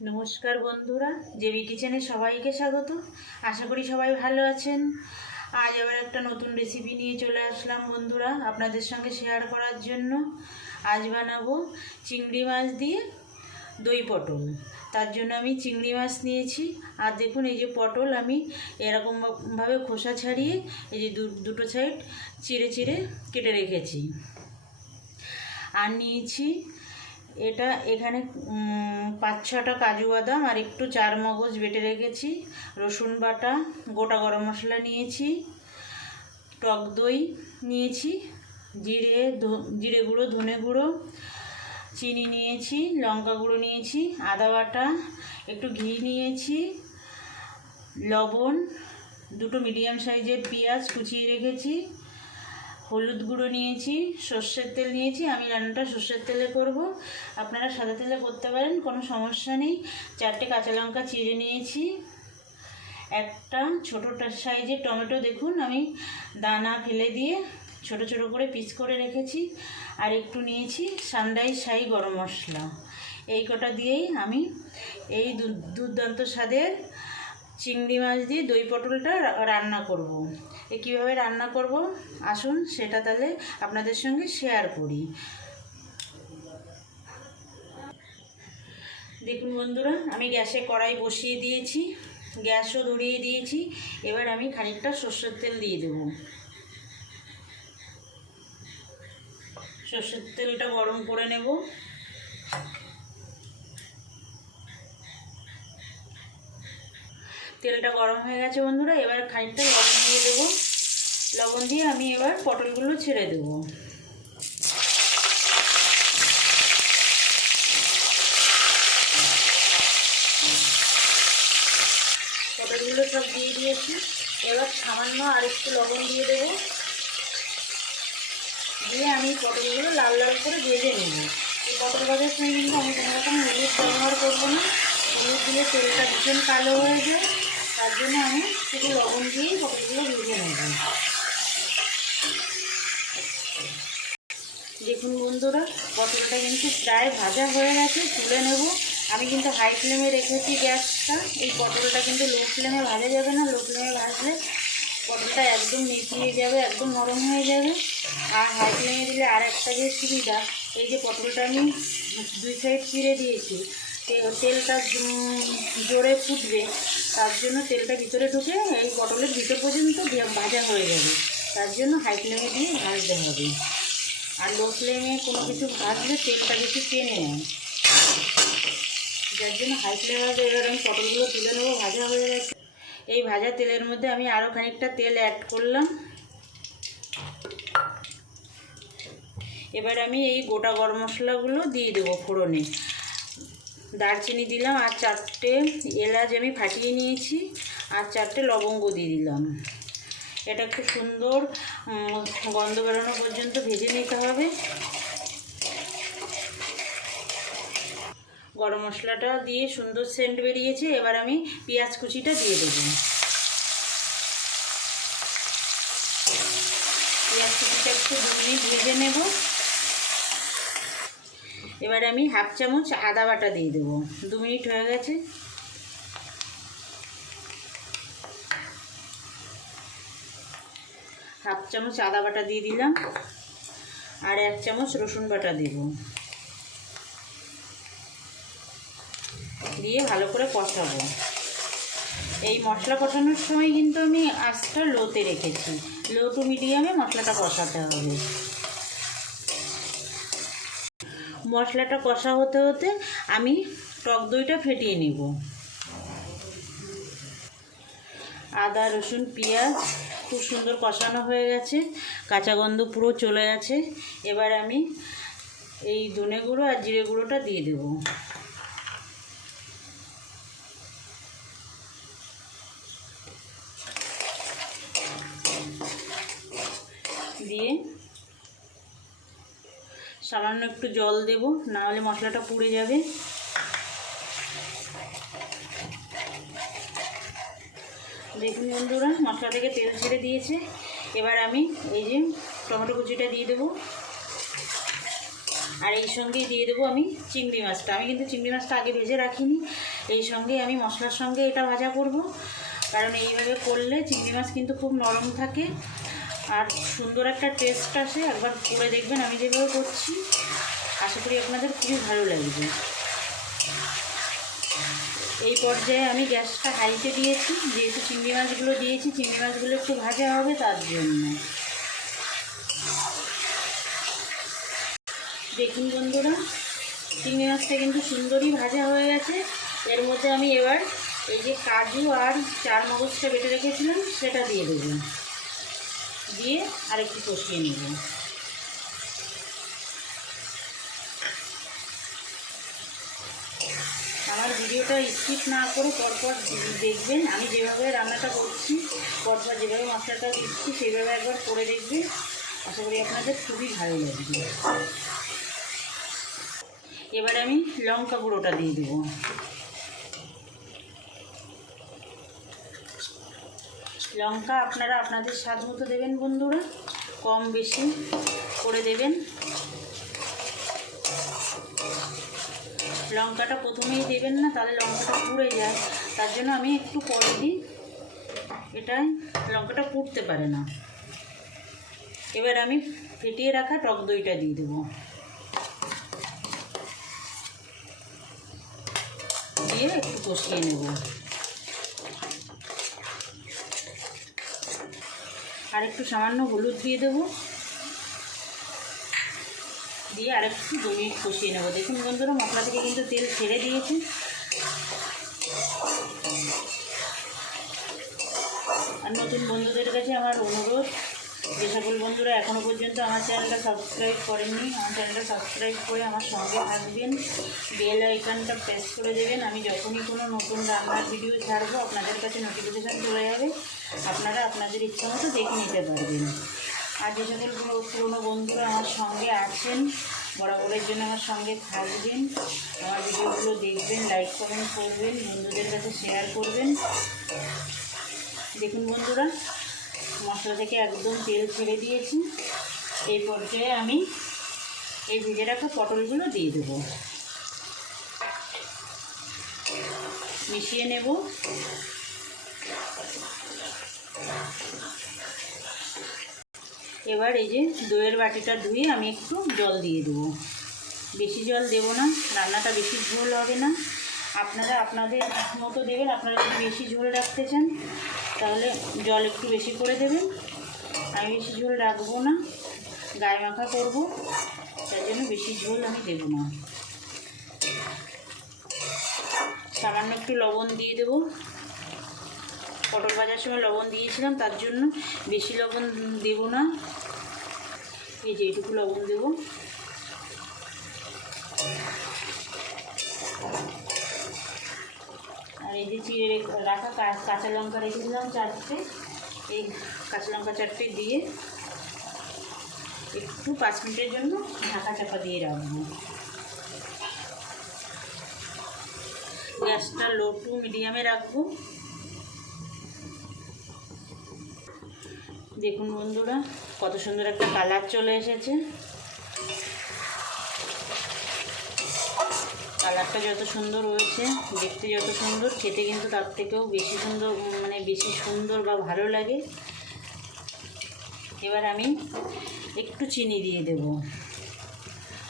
নমস্কার বন্ধুরা, জেবি কিচেনে সবাইকে স্বাগত। আশা করি সবাই ভালো আছেন। আজ আবার একটা নতুন রেসিপি নিয়ে চলে আসলাম বন্ধুরা, আপনাদের সঙ্গে শেয়ার করার জন্য। আজ বানাবো চিংড়ি মাছ দিয়ে দই পটল। তার জন্য আমি চিংড়ি মাছ নিয়েছি। আর দেখুন, এই যে পটল আমি এরকমভাবে খোসা ছাড়িয়ে এই যে দুটো সাইড চিড়ে চিড়ে কেটে রেখেছি। আর নিয়েছি এখানে 5-6টা কাজু বাদাম আর একটু চারমগজ বেটে রেখেছি, রসুন বাটা, গোটা গরম মশলা নিয়েছি, টক দই নিয়েছি, জিরে গুঁড়ো, ধনে গুঁড়ো, চিনি নিয়েছি, লঙ্কা গুঁড়ো নিয়েছি, আদা বাটা, একটু ঘি নিয়েছি, লবণ, দুটো মিডিয়াম সাইজের পেঁয়াজ কুচিয়ে রেখেছি, হলুদ গুঁড়ো নিয়েছি, সর্ষের তেল নিয়েছি। আমি রান্নাটা সর্ষের তেলে করব, আপনারা সাদা তেলে করতে পারেন, কোনো সমস্যা নেই। 4টে কাঁচা লঙ্কা চিড়ে নিয়েছি, একটা ছোটোটা সাইজের টমেটো দেখুন আমি দানা ফেলে দিয়ে ছোট ছোট করে পিস করে রেখেছি, আর একটু নিয়েছি সানরাইজ শাহি গরম মশলা। এই কটা দিয়েই আমি এই দুর্দান্ত স্বাদের চিংড়ি মাছ দিয়ে দই পটলটা রান্না করব। কীভাবে রান্না করব আসুন সেটা তাহলে আপনাদের সঙ্গে শেয়ার করি। দেখুন বন্ধুরা, আমি গ্যাসে কড়াই বসিয়ে দিয়েছি, গ্যাসও ধরিয়ে দিয়েছি। এবার আমি খানিকটা সর্ষের তেল দিয়ে দেব। সর্ষের তেলটা গরম করে নেব। তেলটা গরম হয়ে গেছে বন্ধুরা, এবার খানিকটা লবণ দিয়ে দেবো। লবণ দিয়ে আমি এবার পটলগুলো ছেড়ে দেবো। পটলগুলো সব দিয়ে দিয়েছি, এবার সামান্য আরেকটু লবণ দিয়ে দেবো, দিয়ে আমি পটলগুলো লাল লাল করে ভেজে নেব। এই পটল ভাজার সময় কিন্তু আমি কোনো রকম হলুদ ব্যবহার করবো না, হলুদ দিলে তেলটা ভীষণ কালো হয়ে যায়। তার জন্য আমি শুধু লবণ দিয়েই পটলগুলো ভেজে নেব। দেখুন বন্ধুরা, পটলটা কিন্তু প্রায় ভাজা হয়ে গেছে, তুলে নেব। আমি কিন্তু হাই ফ্লেমে রেখেছি গ্যাসটা। এই পটলটা কিন্তু লো ফ্লেমে ভাজা যাবে না, লো ফ্লেমে ভাজলে পটলটা একদম নেতিয়ে যাবে, একদম নরম হয়ে যাবে। আর হাই ফ্লেমে দিলে আর একটা যে সুবিধা, এই যে পটলটা আমি 2 সাইড চিড়ে দিয়েছি, তেলটা জোরে ফুটবে, তার জন্য তেলটা ভিতরে ঢুকে এই পটলের ভিতর পর্যন্ত ভাজা হয়ে যাবে। তার জন্য হাই ফ্লেমে দিয়ে ভাজতে হবে। আর লো ফ্লেমে কোনো কিছু ভাজলে তেলটা বেশি টেনে নেয়, যার জন্য হাই ফ্লেমে ভাজা। এবার আমি পটলগুলো তুলে নেবো, ভাজা হয়ে গেছে। এই ভাজা তেলের মধ্যে আমি আরও খানিকটা তেল অ্যাড করলাম। এবার আমি এই গোটা গরম মশলাগুলো দিয়ে দেবো ফোড়নে। দারচিনি দিলাম, আর 4টে এলাচ আমি ফাটিয়ে নিয়েছি, আর 4টে লবঙ্গ দিয়ে দিলাম। এটা একটু সুন্দর গন্ধ বেরোনো পর্যন্ত ভেজে নিতে হবে। গরম মশলাটা দিয়ে সুন্দর সেন্ট বেরিয়েছে। এবার আমি পেঁয়াজ কুচিটা দিয়ে দেবো। পেঁয়াজ কুচিটা একটু 2 মিনিট ভেজে নেব। এবার আমি 1/2 চামচ আদা বাটা দিয়ে দেবো। 2 মিনিট হয়ে গেছে। হাফ চামচ আদা বাটা দিয়ে দিলাম, আর 1 চামচ রসুন বাটা দেব, দিয়ে ভালো করে কষাবো। এই মশলা কষানোর সময় কিন্তু আমি আঁচটা লোতে রেখেছি, লো টু মিডিয়ামে মশলাটা কষাতে হবে। মশলাটা কষা হতে হতে আমি টক দইটা ফেটিয়ে নিব। আদা রসুন পেঁয়াজ খুব সুন্দর কষানো হয়ে গেছে, কাঁচা গন্ধ পুরো চলে গেছে। এবার আমি এই ধনে গুঁড়ো আর জিরে গুঁড়োটা দিয়ে দেব। দিয়ে সামান্য একটু জল দেব, না হলে মশলাটা পুড়ে যাবে। দেখুন বন্ধুরা, মশলা থেকে তেল ছেড়ে দিয়েছে। এবার আমি এই যে টমেটো কুচিটা দিয়ে দেবো। আর এই সঙ্গেই দিয়ে দেবো আমি চিংড়ি মাছটা। আমি কিন্তু চিংড়ি মাছটা আগে ভেজে রাখিনি, এই সঙ্গে আমি মশলার সঙ্গে এটা ভাজা করব। কারণ এইভাবে করলে চিংড়ি মাছ কিন্তু খুব নরম থাকে আর সুন্দর একটা টেস্ট আসে। একবার করে দেখবেন আমি যেভাবে করছি, আশা করি আপনাদের খুবই ভালো লাগবে। এই পর্যায়ে আমি গ্যাসটা হাইতে দিয়েছি, যেহেতু চিংড়ি মাছগুলো দিয়েছি, চিংড়ি মাছগুলো একটু ভাজা হবে তার জন্য। দেখুন বন্ধুরা, চিংড়ি মাছটা কিন্তু সুন্দরই ভাজা হয়ে গেছে। এর মধ্যে আমি এবার এই যে কাজু আর চারমগজটা বেটে রেখেছিলাম সেটা দিয়ে দেবো, দিয়ে আর একটু কষিয়ে নেব। আমার ভিডিওটা স্কিপ না করে পরপর দেখবেন। আমি যেভাবে রান্নাটা করছি, পরপর যেভাবে মশলাটা দিচ্ছি সেইভাবে একবার করে দেখবেন, আশা করি আপনাদের খুবই ভালো লাগবে। এবারে আমি লঙ্কা গুঁড়োটা দিয়ে দেবো। লঙ্কা আপনারা আপনাদের স্বাদ মতো দেবেন বন্ধুরা, কম বেশি করে দেবেন। লঙ্কাটা প্রথমেই দেবেন না, তাহলে লঙ্কাটা পুড়ে যায়, তার জন্য আমি একটু পরে দিই, এটাই লঙ্কাটা পুড়তে পারে না। এবার আমি ফেটিয়ে রাখা টক দইটা দিয়ে দেবো, দিয়ে একটু কষিয়ে নেব। আর একটু সামান্য হলুদ দিয়ে দেবো, দিয়ে আর একটু 2 মিনিট কষিয়ে নেব। দেখুন বন্ধুরা, মশলা থেকে কিন্তু তেল ছেড়ে দিয়েছে। আর নতুন বন্ধুদের কাছে আমার অনুরোধ, যে সকল বন্ধুরা এখনও পর্যন্ত আমার চ্যানেলটা সাবস্ক্রাইব করেননি, আমার চ্যানেলটা সাবস্ক্রাইব করে আমার সঙ্গে থাকবেন, বেল আইকনটা প্রেস করে দেবেন। আমি যখনই কোনো নতুন রান্নার ভিডিও ছাড়বো আপনাদের কাছে নোটিফিকেশান চলে যাবে, আপনারা আপনাদের ইচ্ছা মতো দেখে নিতে পারবেন। আর যে সকল পুরনো বন্ধুরা আমার সঙ্গে আছেন, বরাবরের জন্য আমার সঙ্গে থাকবেন, আমার ভিডিওগুলো দেখবেন, লাইক কমেন্ট করবেন, বন্ধুদের কাছে শেয়ার করবেন। দেখুন বন্ধুরা, মশলা থেকে একদম তেল ছেড়ে দিয়েছি। এই পর্যায়ে আমি এই ভেজে রাখা পটলগুলো দিয়ে দেব, মিশিয়ে নেব। এবার এই যে দইয়ের বাটিটা ধুয়ে আমি একটু জল দিয়ে দেবো, বেশি জল দেব না, রান্নাটা বেশি ঝোল হবে না। আপনারা আপনাদের মতো দেবেন, আপনারা যদি বেশি ঝোল রাখতে চান তাহলে জল একটু বেশি করে দেবেন। আমি বেশি ঝোল রাখবো না, গায়ে মাখা করবো, তার জন্য বেশি ঝোল আমি দেব না। সামান্য একটু লবণ দিয়ে দেব, পটল ভাজার সময় লবণ দিয়েছিলাম, তার জন্য বেশি লবণ দেব না, এই যে এইটুকু লবণ দেব। আর এই যে চিড়ে রাখা কাঁচা লঙ্কা রেখেছিলাম 4টে, এই কাঁচা লঙ্কা 4টে দিয়ে একটু 5 মিনিটের জন্য ঢাকা চাপা দিয়ে রাখবো। গ্যাসটা লো টু মিডিয়ামে রাখবো। দেখুন বন্ধুরা, কত সুন্দর একটা কালার চলে এসেছে। কালারটা যত সুন্দর হয়েছে, দেখতে যত সুন্দর, খেতে কিন্তু তার থেকেও বেশি সুন্দর, মানে বেশি সুন্দর বা ভালো লাগে। এবার আমি একটু চিনি দিয়ে দেব,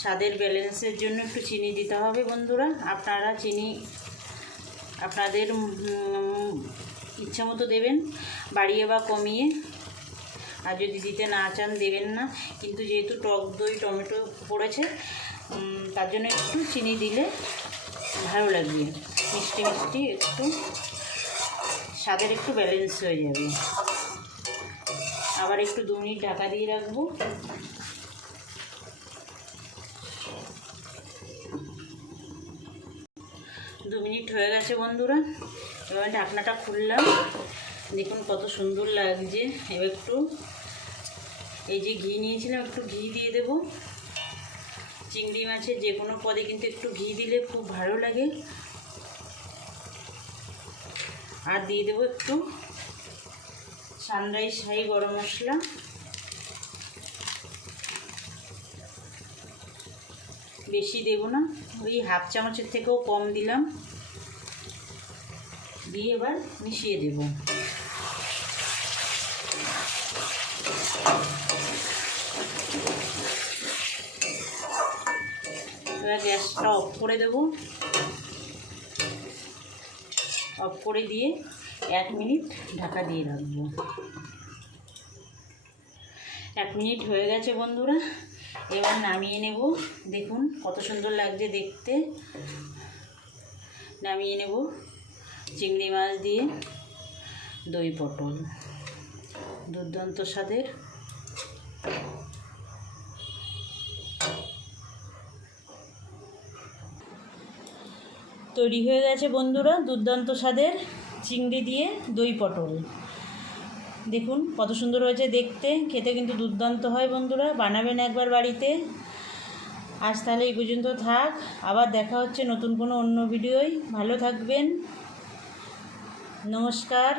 স্বাদের ব্যালেন্সের জন্য একটু চিনি দিতে হবে বন্ধুরা। আপনারা চিনি আপনাদের ইচ্ছা মতো দেবেন, বাড়িয়ে বা কমিয়ে। আর যদি দিতে না চান দেবেন না, কিন্তু যেহেতু টক দই টমেটো পড়েছে তার জন্য একটু চিনি দিলে ভালো লাগবে, মিষ্টি মিষ্টি একটু স্বাদের একটু ব্যালেন্স হয়ে যাবে। আবার একটু 2 মিনিট ঢাকা দিয়ে রাখবো। দু মিনিট হয়ে গেছে বন্ধুরা, এবার ঢাকনাটা খুললাম। দেখুন কত সুন্দর লাগছে। এবার একটু এই যে ঘি নিয়েছিলাম, একটু ঘি দিয়ে দেব। চিংড়ি মাছের যে কোনো পদে কিন্তু একটু ঘি দিলে খুব ভালো লাগে। আর দিয়ে দেবো একটু সানরাইজ হাই গরম মশলা। বেশি দেব না, ওই হাফ চামচের থেকেও কম দিলাম। দিয়ে এবার মিশিয়ে দেব। এবার গ্যাসটা অফ করে দেব। অফ করে দিয়ে 1 মিনিট ঢাকা দিয়ে রাখবো। 1 মিনিট হয়ে গেছে বন্ধুরা, এবার নামিয়ে নেব। দেখুন কত সুন্দর লাগছে দেখতে। নামিয়ে নেব চিংড়ি মাছ দিয়ে দই পটল, দুর্দান্ত স্বাদের। তৈরি হয়ে গেছে বন্ধুরা দুর্দান্ত স্বাদের চিংড়ি দিয়ে দই পটল। দেখুন কত সুন্দর হয়েছে দেখতে, খেতে কিন্তু দুর্দান্ত হয় বন্ধুরা, বানাবেন একবার বাড়িতে। আজ তাহলে এই পর্যন্ত থাক, আবার দেখা হচ্ছে নতুন কোনো অন্য ভিডিওয়। ভালো থাকবেন, নমস্কার।